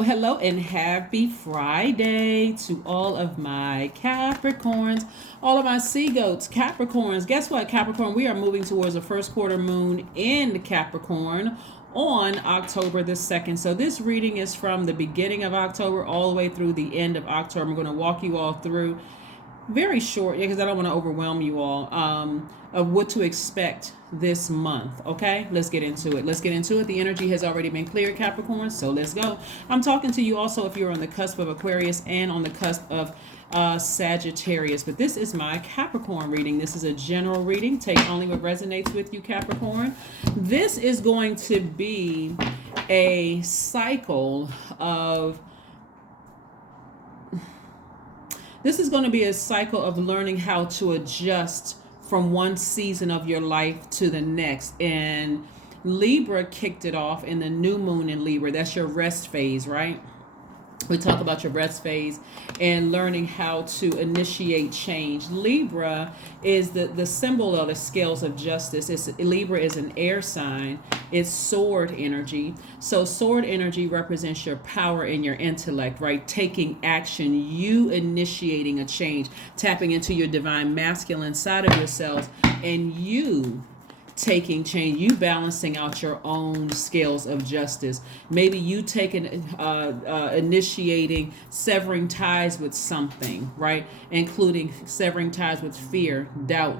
Hello, and happy Friday to all of my Capricorns, all of my sea goats, Capricorns. Guess what, Capricorn? We are moving towards the first quarter moon in Capricorn on October the 2nd. So this reading is from the beginning of October all the way through the end of October. I'm going to walk you all through very short, because I don't want to overwhelm you all, of what to expect this month. Okay, let's get into it. The energy has already been cleared, Capricorn, so let's go. I'm talking to you also if you're on the cusp of Aquarius and on the cusp of Sagittarius, but this is my Capricorn reading. This is a general reading. Take only what resonates with you, Capricorn. This is going to be a cycle of learning how to adjust from one season of your life to the next. And Libra kicked it off in the new moon in Libra. That's your rest phase, right? We talk about your rest phase and learning how to initiate change. Libra is the symbol of the scales of justice. Libra is an air sign. It's sword energy. So sword energy represents your power and your intellect, right? Taking action, you initiating a change, tapping into your divine masculine side of yourselves, and you taking change, you balancing out your own scales of justice. Maybe you taking initiating severing ties with something, right? Including severing ties with fear, doubt,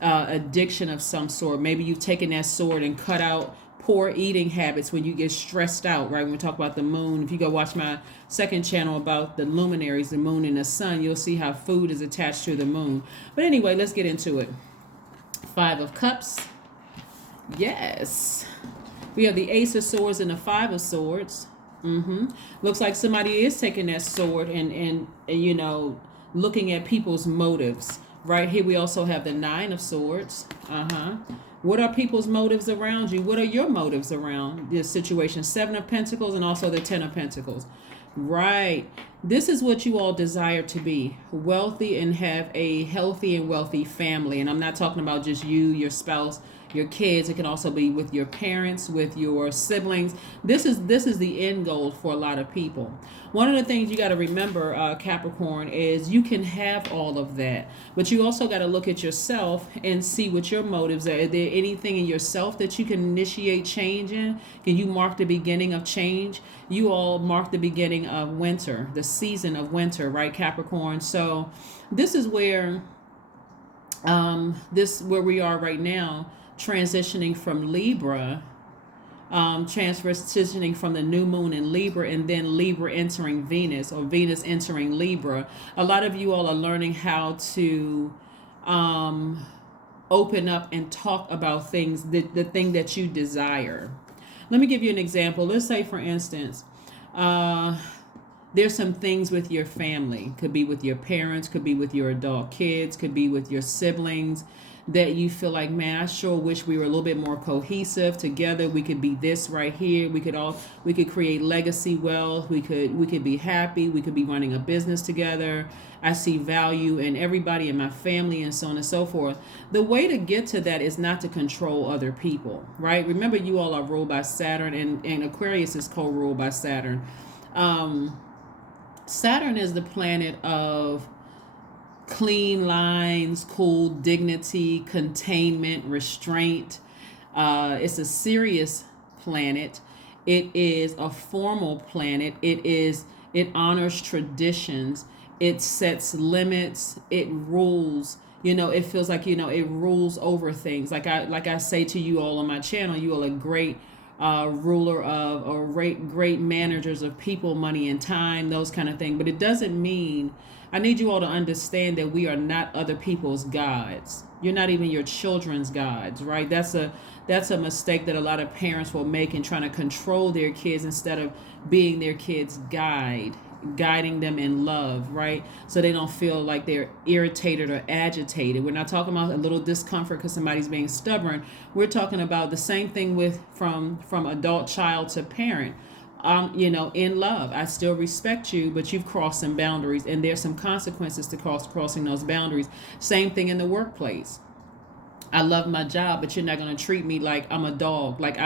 addiction of some sort. Maybe you've taken that sword and cut out poor eating habits when you get stressed out, right? When we talk about the moon, if you go watch my second channel about the luminaries, the moon and the sun, you'll see how food is attached to the moon. But anyway, let's get into it. 5 of Cups. Yes. We have the Ace of Swords and the 5 of Swords. Looks like somebody is taking that sword and looking at people's motives. Right here we also have the 9 of Swords. What are people's motives around you? What are your motives around this situation? 7 of Pentacles and also the 10 of Pentacles. Right. This is what you all desire to be. Wealthy and have a healthy and wealthy family. And I'm not talking about just you, your spouse, your kids. It can also be with your parents, with your siblings. This is the end goal for a lot of people. One of the things you got to remember, Capricorn, is you can have all of that, but you also got to look at yourself and see what your motives are. Is there anything in yourself that you can initiate change in? Can you mark the beginning of change? You all mark the beginning of winter, the season of winter, right, Capricorn? So this is where where we are right now, transitioning from Libra, transitioning from the new moon in Libra, and then Libra entering Venus, or Venus entering Libra. A lot of you all are learning how to open up and talk about things, the thing that you desire. Let me give you an example. Let's say, for instance, there's some things with your family. Could be with your parents, could be with your adult kids, could be with your siblings, that you feel like, man, I sure wish we were a little bit more cohesive together. We could be this right here. We could create legacy wealth. We could be happy. We could be running a business together. I see value in everybody in my family, and so on and so forth. The way to get to that is not to control other people, right? Remember, you all are ruled by Saturn, and Aquarius is co-ruled by Saturn. Saturn is the planet of clean lines, cool dignity, containment, restraint. It's a serious planet. It is a formal planet. It honors traditions. It sets limits. It rules. It feels like, it rules over things. Like I say to you all on my channel, you all are great ruler of, or great managers of people, money, and time, those kind of things. But it doesn't mean, I need you all to understand that we are not other people's gods. You're not even your children's gods, right? That's a mistake that a lot of parents will make in trying to control their kids instead of being their kids' guiding them in love, right? So they don't feel like they're irritated or agitated. We're not talking about a little discomfort because somebody's being stubborn. We're talking about the same thing from adult child to parent. In love, I still respect you, but you've crossed some boundaries, and there's some consequences to crossing those boundaries. Same thing in the workplace. I love my job, but you're not going to treat me like I'm a dog, like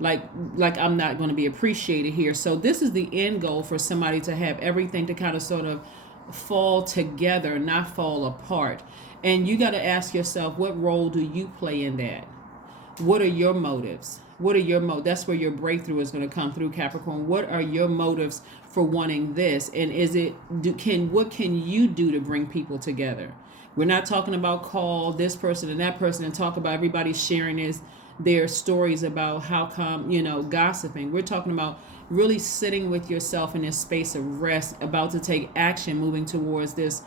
like I'm not going to be appreciated here. So this is the end goal for somebody to have everything to kind of sort of fall together, not fall apart. And you got to ask yourself, what role do you play in that? What are your motives? What are your That's where your breakthrough is going to come through, Capricorn. What are your motives for wanting this? And is it what can you do to bring people together? We're not talking about call this person and that person and talk about everybody sharing their stories about how come, gossiping. We're talking about really sitting with yourself in this space of rest, about to take action, moving towards this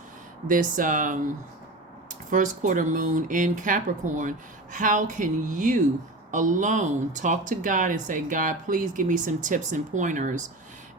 first quarter moon in Capricorn. How can you alone talk to God and say, God, please give me some tips and pointers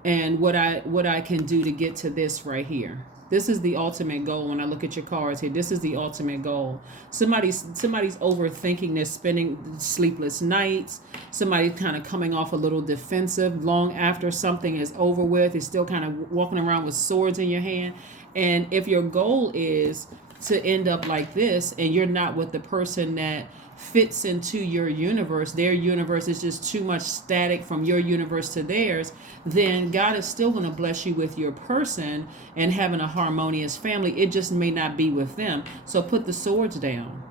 and what I can do to get to this right here. This is the ultimate goal. When I look at your cards here, this is the ultimate goal. Somebody's overthinking this, spending sleepless nights. Somebody's kind of coming off a little defensive long after something is over with. Is still kind of walking around with swords in your hand. And if your goal is to end up like this, and you're not with the person that fits into your universe, their universe is just too much static from your universe to theirs, then God is still going to bless you with your person and having a harmonious family. It just may not be with them. So put the swords down.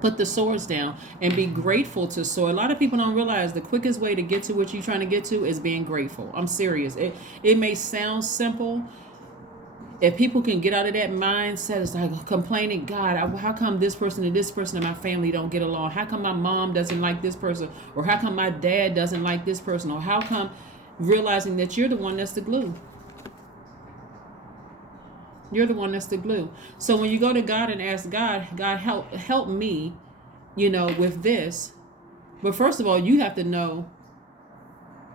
Put the swords down and be grateful to soar. A lot of people don't realize the quickest way to get to what you're trying to get to is being grateful. I'm serious. It may sound simple. If people can get out of that mindset, it's like complaining, God, how come this person and this person in my family don't get along? How come my mom doesn't like this person? Or how come my dad doesn't like this person? Or how come realizing that you're the one that's the glue? You're the one that's the glue. So when you go to God and ask God, help me, with this. But first of all, you have to know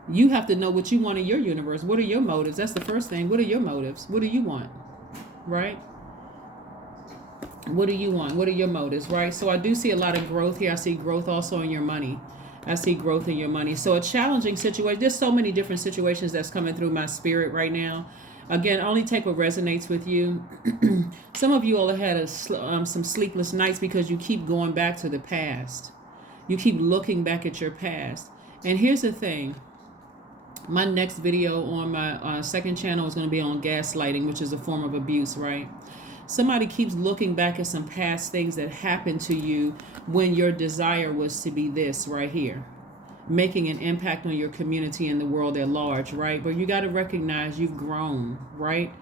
what you want in your universe. What are your motives? That's the first thing. What are your motives? What do you want? Right? What do you want? What are your motives? Right? So I do see a lot of growth here. I see growth also in your money. I see growth in your money. So a challenging situation. There's so many different situations that's coming through my spirit right now. Again, only take what resonates with you. Some of you all have had some sleepless nights because you keep going back to the past. You keep looking back at your past. And here's the thing. My next video on my second channel is going to be on gaslighting, which is a form of abuse, right? Somebody keeps looking back at some past things that happened to you when your desire was to be this right here, making an impact on your community and the world at large, right? But you got to recognize you've grown, right?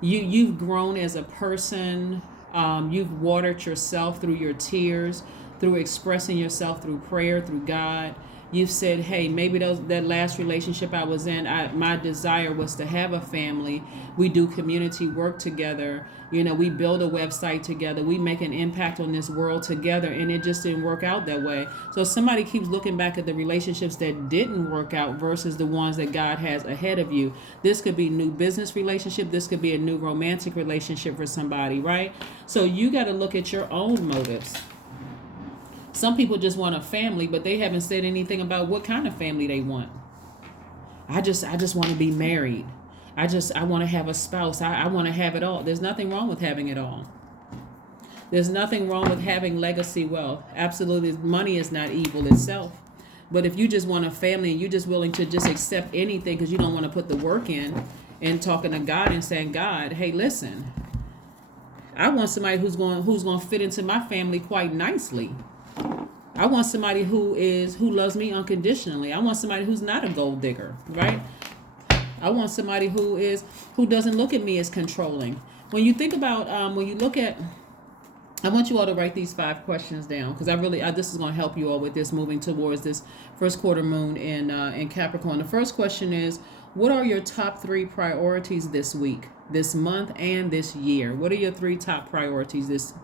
You've grown as a person. You've watered yourself through your tears, through expressing yourself through prayer, through God. You've said, hey, maybe that last relationship I was in, my desire was to have a family. We do community work together. We build a website together. We make an impact on this world together, and it just didn't work out that way. So somebody keeps looking back at the relationships that didn't work out versus the ones that God has ahead of you. This could be new business relationship. This could be a new romantic relationship for somebody, right? So you got to look at your own motives. Some people just want a family, but they haven't said anything about what kind of family they want. I just want to be married. I want to have a spouse. I want to have it all. There's nothing wrong with having it all. There's nothing wrong with having legacy wealth. Absolutely. Money is not evil itself. But if you just want a family and you're just willing to just accept anything because you don't want to put the work in and talking to God and saying, God, hey, listen, I want somebody who's going to fit into my family quite nicely. I want somebody who loves me unconditionally. I want somebody who's not a gold digger, right? I want somebody who doesn't look at me as controlling. When you think about, when you look at, I want you all to write these 5 questions down because this is going to help you all with this moving towards this first quarter moon in Capricorn. The first question is, what are your top 3 priorities this week, this month, and this year? What are your 3 top priorities this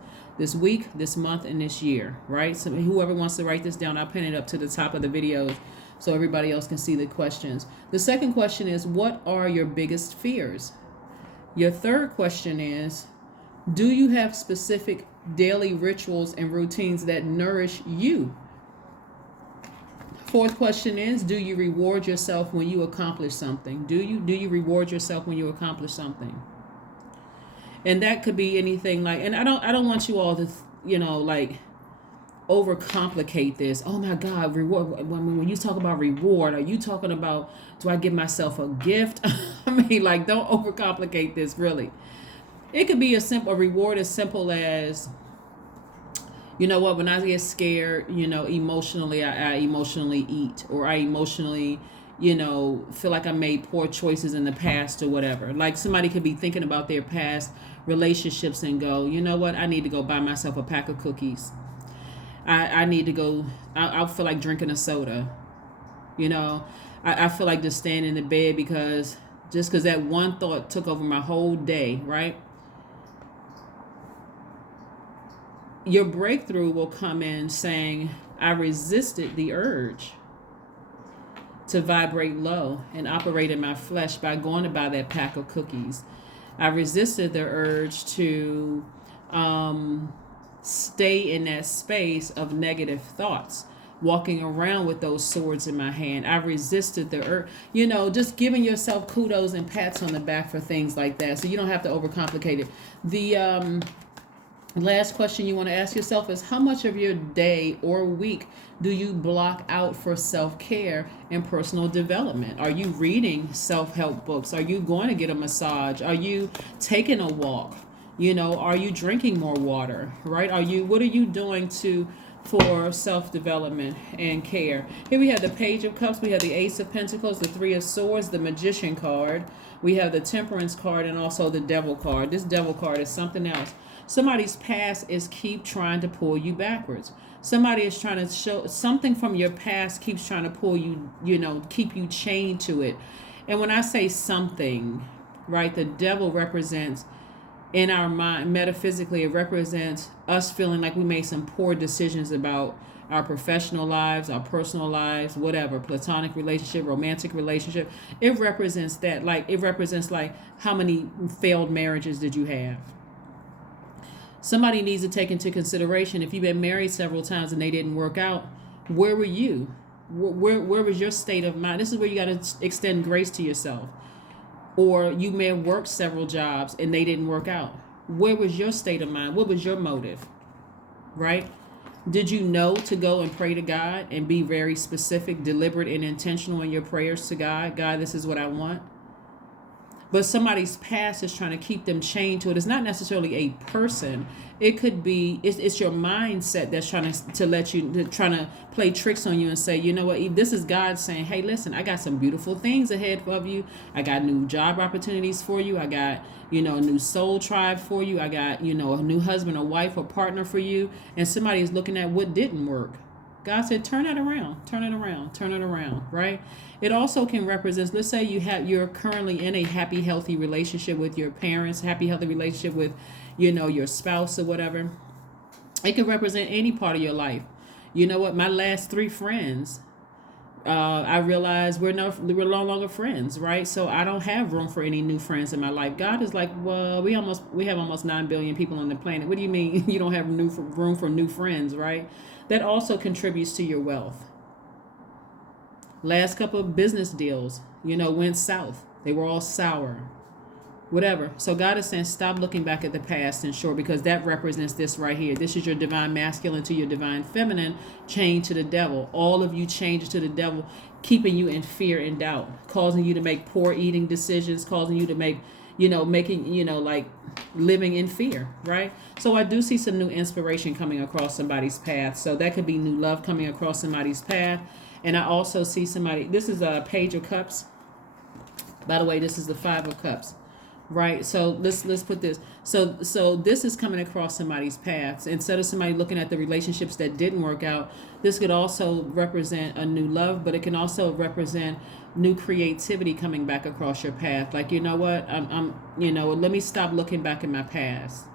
week, this month, and this year, right? So whoever wants to write this down, I'll pin it up to the top of the video so everybody else can see the questions. The second question is, what are your biggest fears? Your third question is, do you have specific daily rituals and routines that nourish you? Fourth question is, do you reward yourself when you accomplish something? Do you reward yourself when you accomplish something? And that could be anything and I don't want you all to, overcomplicate this. Oh my God, reward. When you talk about reward, are you talking about, do I give myself a gift? I mean, like, don't overcomplicate this, really. It could be a reward as simple as, you know what, when I get scared, emotionally, I emotionally eat, or I emotionally, feel like I made poor choices in the past or whatever. Like, somebody could be thinking about their past relationships and go, you know what, I need to go buy myself a pack of cookies. I need to go, I feel like drinking a soda. I feel like just staying in the bed because that one thought took over my whole day, right? Your breakthrough will come in saying, I resisted the urge to vibrate low and operate in my flesh by going to buy that pack of cookies. I resisted the urge to stay in that space of negative thoughts, walking around with those swords in my hand. I resisted the urge, just giving yourself kudos and pats on the back for things like that. So you don't have to overcomplicate it. The last question you want to ask yourself is, how much of your day or week do you block out for self-care and personal development? Are you reading self-help books? Are you going to get a massage? Are you taking a walk? Are you drinking more water, right? What are you doing for self-development and care? Here we have the Page of Cups, we have the Ace of Pentacles, the Three of Swords, the Magician card, we have the Temperance card, and also the Devil card. This Devil card is something else. Somebody's past is keep trying to pull you backwards. Somebody is trying to show something from your past, keeps trying to pull you, keep you chained to it. And when I say something, right, the devil represents, in our mind, metaphysically, it represents us feeling like we made some poor decisions about our professional lives, our personal lives, whatever, platonic relationship, romantic relationship. It represents that. Like, it represents like, how many failed marriages did you have? Somebody needs to take into consideration, if you've been married several times and they didn't work out, where were you? Where was your state of mind? This is where you got to extend grace to yourself. Or you may have worked several jobs and they didn't work out. Where was your state of mind? What was your motive? Right? Did you know to go and pray to God and be very specific, deliberate, and intentional in your prayers to God? God, this is what I want. But somebody's past is trying to keep them chained to it. It's not necessarily a person. It could be, it's your mindset that's trying to let you, trying to play tricks on you and say, you know what, this is God saying, hey, listen, I got some beautiful things ahead of you. I got new job opportunities for you. I got, a new soul tribe for you. I got, a new husband or wife or partner for you. And somebody is looking at what didn't work. God said, turn it around, turn it around, turn it around, right? It also can represent, let's say you're currently in a happy, healthy relationship with your parents, happy, healthy relationship with, your spouse or whatever. It can represent any part of your life. You know what? My last 3 friends, I realized we're no longer friends, right? So I don't have room for any new friends in my life. God is like, well, we have almost 9 billion people on the planet. What do you mean you don't have room for new friends, right? That also contributes to your wealth. Last couple of business deals, went south. They were all sour. Whatever. So God is saying, stop looking back at the past and short, because that represents this right here. This is your divine masculine to your divine feminine chained to the devil. All of you chained to the devil, keeping you in fear and doubt, causing you to make poor eating decisions, causing you to make, like living in fear, right? So I do see some new inspiration coming across somebody's path. So that could be new love coming across somebody's path. And I also see somebody, this is a Page of Cups. By the way, this is the 5 of Cups. Right, so let's put this. So this is coming across somebody's path. Instead of somebody looking at the relationships that didn't work out, this could also represent a new love, but it can also represent new creativity coming back across your path. Like, you know what, I'm let me stop looking back in my past.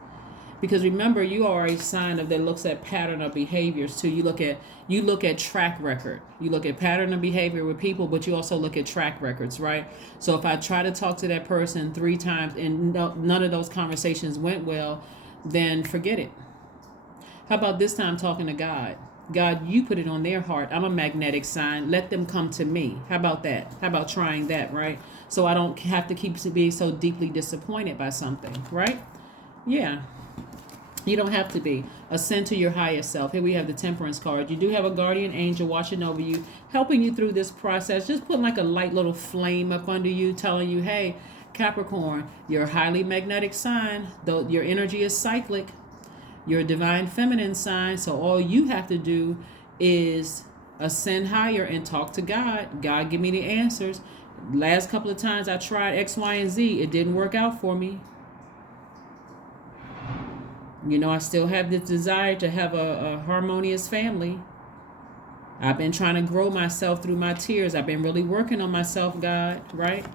Because remember, you are a sign that looks at pattern of behaviors too. You look at track record. You look at pattern of behavior with people, but you also look at track records, right? So if I try to talk to that person 3 times and none of those conversations went well, then forget it. How about this time talking to God? God, you put it on their heart. I'm a magnetic sign. Let them come to me. How about that? How about trying that, right? So I don't have to keep being so deeply disappointed by something, right? Yeah. You don't have to be. Ascend to your highest self. Here we have the Temperance card. You do have a guardian angel watching over you, helping you through this process. Just putting like a light little flame up under you, telling you, hey, Capricorn, you're a highly magnetic sign, though your energy is cyclic. You're a divine feminine sign, so all you have to do is ascend higher and talk to God. God, give me the answers. Last couple of times I tried X, Y, and Z. It didn't work out for me. You know, I still have this desire to have a harmonious family. I've been trying to grow myself through my tears. I've been really working on myself, God, right?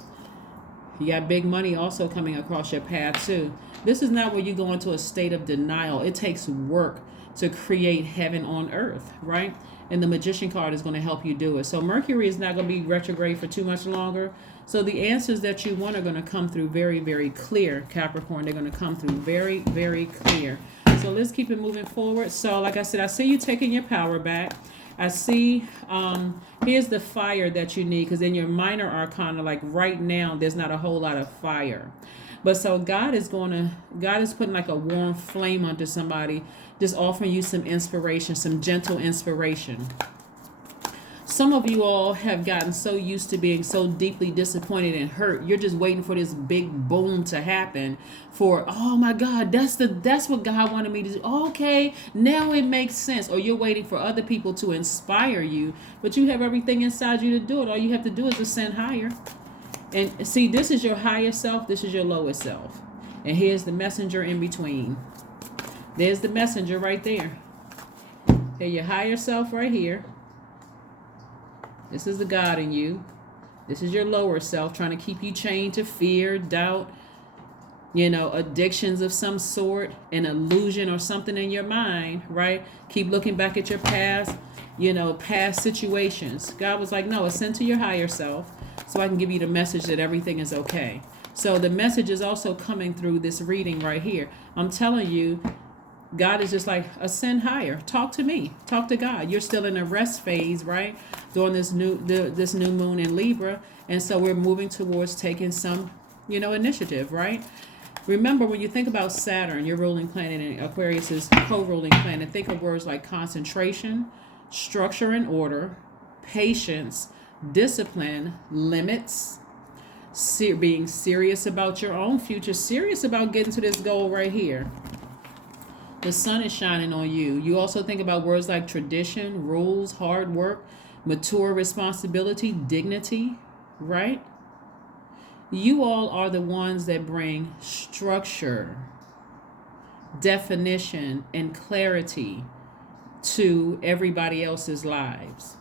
You got big money also coming across your path, too. This is not where you go into a state of denial. It takes work to create heaven on earth, right? And the Magician card is going to help you do it. So Mercury is not going to be retrograde for too much longer. So the answers that you want are going to come through very, very clear, Capricorn. They're going to come through very, very clear. So let's keep it moving forward. So like I said, I see you taking your power back. I see, here's the fire that you need, because in your minor arcana, like right now, there's not a whole lot of fire. But so God is putting like a warm flame onto somebody, just offering you some inspiration, some gentle inspiration. Some of you all have gotten so used to being so deeply disappointed and hurt. You're just waiting for this big boom to happen for, oh my God, that's what God wanted me to do. Okay, now it makes sense. Or you're waiting for other people to inspire you, but you have everything inside you to do it. All you have to do is ascend higher. And see, this is your higher self. This is your lowest self. And here's the messenger in between. There's the messenger right there. Here's your higher self right here. This is the God in you. This is your lower self trying to keep you chained to fear, doubt, addictions of some sort, an illusion or something in your mind, right? Keep looking back at your past, past situations. God was like, no, ascend to your higher self so I can give you the message that everything is okay. So the message is also coming through this reading right here. I'm telling you, God is just like, ascend higher. Talk to me. Talk to God. You're still in a rest phase, right? During this new moon in Libra. And so we're moving towards taking some, initiative, right? Remember, when you think about Saturn, your ruling planet, and Aquarius is co-ruling planet, think of words like concentration, structure and order, patience, discipline, limits, being serious about your own future, serious about getting to this goal right here. The sun is shining on you. You also think about words like tradition, rules, hard work, mature responsibility, dignity, right? You all are the ones that bring structure, definition, and clarity to everybody else's lives.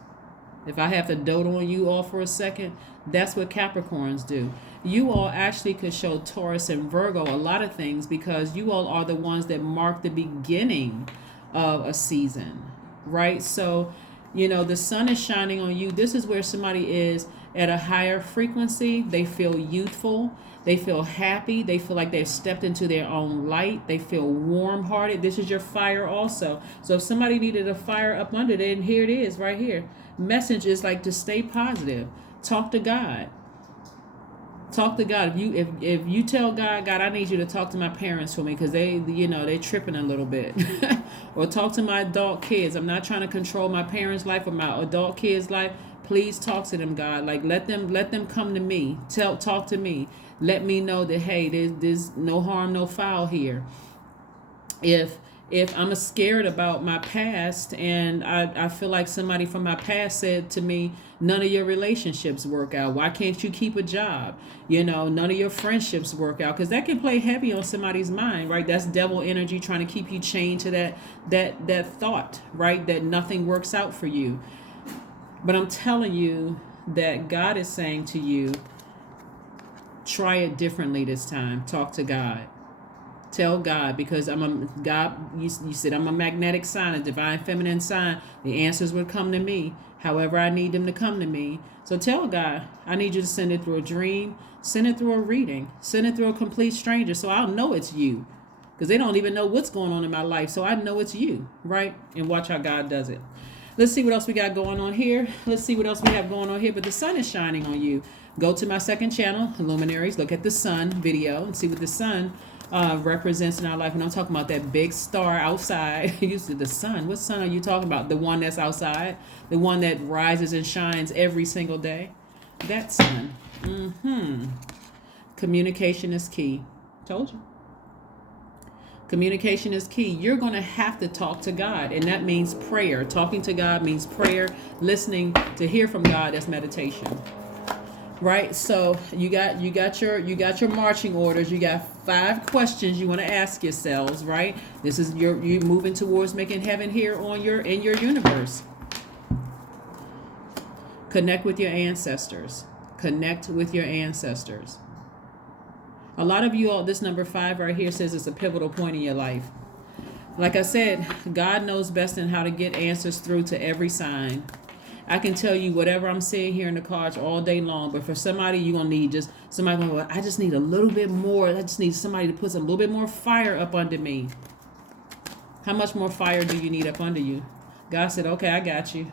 If I have to dote on you all for a second, that's what Capricorns do. You all actually could show Taurus and Virgo a lot of things, because you all are the ones that mark the beginning of a season, right? So, the sun is shining on you. This is where somebody is at a higher frequency. They feel youthful. They feel happy. They feel like they've stepped into their own light. They feel warm-hearted. This is your fire also. So if somebody needed a fire up under there, and here it is right here. Message is like to stay positive. Talk to God. Talk to God. If you tell God, I need you to talk to my parents for me, because they tripping a little bit. Or talk to my adult kids. I'm not trying to control my parents' life or my adult kids' life. Please talk to them, God. Like let them come to me. Talk to me. Let me know that, hey, there's no harm, no foul here. If I'm scared about my past, and I feel like somebody from my past said to me, none of your relationships work out. Why can't you keep a job? None of your friendships work out, because that can play heavy on somebody's mind, right? That's devil energy trying to keep you chained to that thought, right? That nothing works out for you. But I'm telling you that God is saying to you, try it differently this time. Talk to God. Tell God, because you said I'm a magnetic sign, a divine feminine sign. The answers would come to me however I need them to come to me. So tell God, I need you to send it through a dream, send it through a reading, send it through a complete stranger, so I'll know it's you. Because they don't even know what's going on in my life, so I know it's you, right? And watch how God does it. Let's see what else we got going on here. Let's see what else we have going on here. But the sun is shining on you. Go to my second channel, Luminaries. Look at the sun video and see what the sun represents in our life. And I'm talking about that big star outside. You see the sun. What sun are you talking about? The one that's outside, the one that rises and shines every single day. That sun. Communication is key. Told you. Communication is key. You're going to have to talk to God, and that means prayer. Talking to God means prayer. Listening to hear from God, that's meditation. Right? So you got your marching orders. You got 5 questions you want to ask yourselves, right? This is you moving towards making heaven here in your universe. Connect with your ancestors. Connect with your ancestors. A lot of you all, this number 5 right here says it's a pivotal point in your life. Like I said, God knows best in how to get answers through to every sign. I can tell you whatever I'm seeing here in the cards all day long, but for somebody, you're going to need just somebody going, well, I just need a little bit more. I just need somebody to put a little bit more fire up under me. How much more fire do you need up under you? God said, okay, I got you.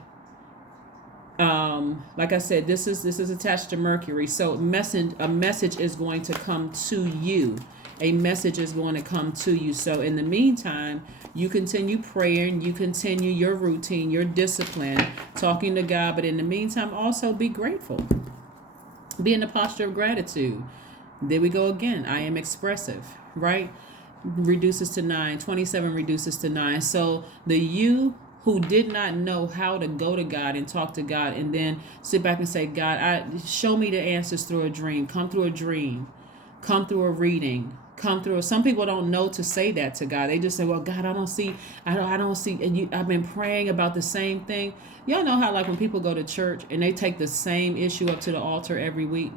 Like I said, this is attached to Mercury. So a message is going to come to you. A message is going to come to you. So in the meantime, you continue praying, you continue your routine, your discipline, talking to God. But in the meantime, also be grateful. Be in the posture of gratitude. There we go again. I am expressive, right? Reduces to 9. 27 reduces to 9. So the you who did not know how to go to God and talk to God and then sit back and say, God, show me the answers through a dream. Come through a dream. Come through a reading. Come through. Some people don't know to say that to God. They just say, well, God, I don't see. And I've been praying about the same thing. Y'all know how like when people go to church and they take the same issue up to the altar every week.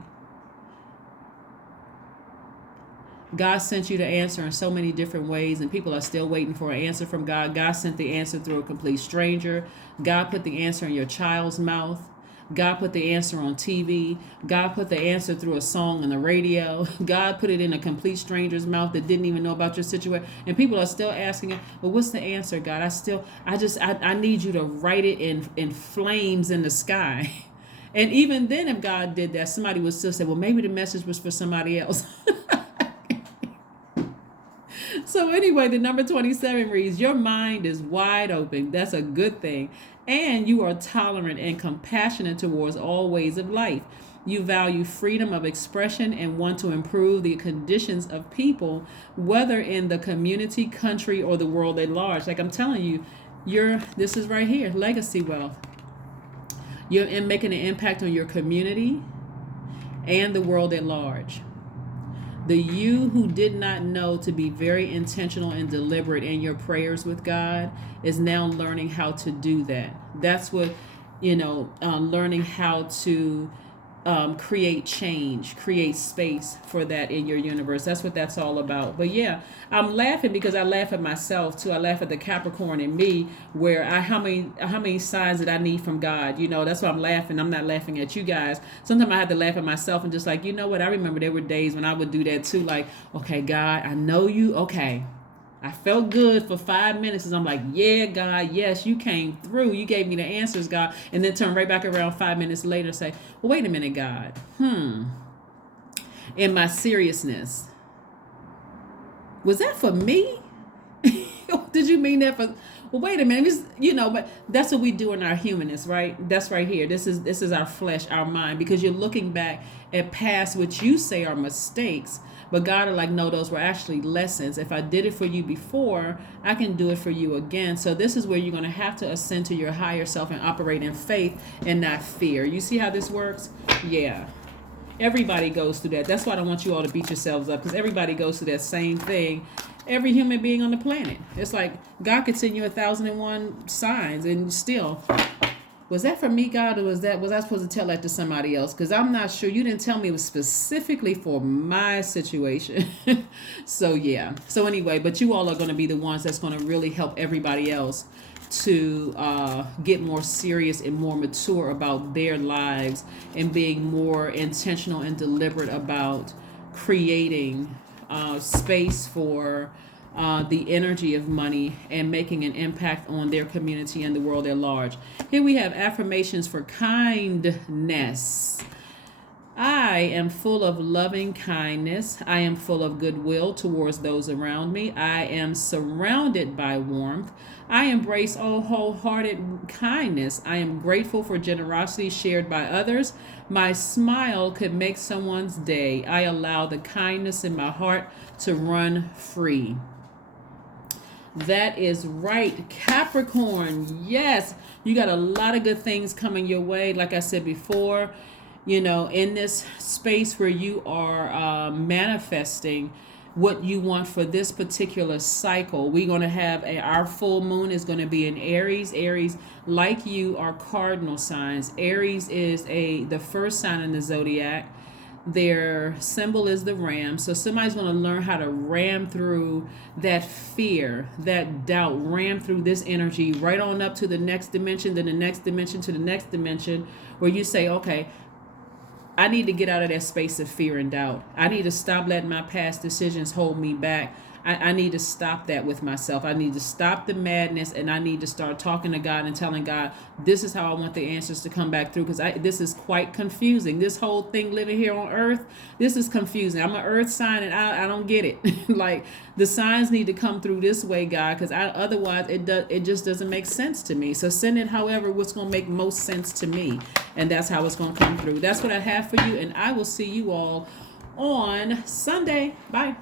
God sent you the answer in so many different ways, and people are still waiting for an answer from God. God sent the answer through a complete stranger. God put the answer in your child's mouth. God put the answer on TV. God put the answer through a song on the radio. God put it in a complete stranger's mouth that didn't even know about your situation. And people are still asking it, well, what's the answer, God? I need you to write it in flames in the sky. And even then, if God did that, somebody would still say, well, maybe the message was for somebody else. So anyway, the number 27 reads, your mind is wide open. That's a good thing. And you are tolerant and compassionate towards all ways of life. You value freedom of expression and want to improve the conditions of people, whether in the community, country, or the world at large. Like I'm telling you, this is right here, legacy wealth. You're making an impact on your community and the world at large. The you who did not know to be very intentional and deliberate in your prayers with God is now learning how to do that. That's what, learning how to create change, create space for that in your universe. That's what that's all about. But yeah, I'm laughing because I laugh at myself too. I laugh at the Capricorn in me, where how many signs did I need from God? That's why I'm laughing. I'm not laughing at you guys. Sometimes I have to laugh at myself and just like, you know what? I remember there were days when I would do that too. Like, okay, God, I know you. Okay. I felt good for 5 minutes and I'm like, yeah, God, yes, you came through. You gave me the answers, God. And then turn right back around 5 minutes later and say, well, wait a minute, God. In my seriousness, was that for me? Did you mean that for... Well, wait a minute, but that's what we do in our humanness, right? That's right here. This is our flesh, our mind, because you're looking back at past, which you say are mistakes, but God are like, no, those were actually lessons. If I did it for you before, I can do it for you again. So this is where you're going to have to ascend to your higher self and operate in faith and not fear. You see how this works? Yeah. Everybody goes through that. That's why I don't want you all to beat yourselves up, because everybody goes through that same thing. Every human being on the planet. It's like God could send you 1,001 signs and still, was that for me, God, or was I supposed to tell that to somebody else? Because I'm not sure. You didn't tell me it was specifically for my situation. So yeah. So anyway, but you all are going to be the ones that's going to really help everybody else to get more serious and more mature about their lives and being more intentional and deliberate about creating space for the energy of money and making an impact on their community and the world at large. Here we have affirmations for kindness. I am full of loving kindness. I am full of goodwill towards those around me. I am surrounded by warmth. I embrace all wholehearted kindness. I am grateful for generosity shared by others. My smile could make someone's day. I allow the kindness in my heart to run free. That is right, Capricorn. Yes, you got a lot of good things coming your way. Like I said before, in this space where you are manifesting what you want for this particular cycle, we're going to have our full moon is going to be in Aries. Aries, like you, are cardinal signs. Aries is the first sign in the zodiac. Their symbol is the ram. So somebody's going to learn how to ram through that fear, that doubt, ram through this energy right on up to the next dimension, then the next dimension to the next dimension, where you say, okay, I need to get out of that space of fear and doubt. I need to stop letting my past decisions hold me back. I need to stop that with myself. I need to stop the madness, and I need to start talking to God and telling God, this is how I want the answers to come back through, because this is quite confusing. This whole thing living here on earth, this is confusing. I'm an earth sign, and I don't get it. Like, the signs need to come through this way, God, because otherwise it just doesn't make sense to me. So send it however what's going to make most sense to me, and that's how it's going to come through. That's what I have for you, and I will see you all on Sunday. Bye.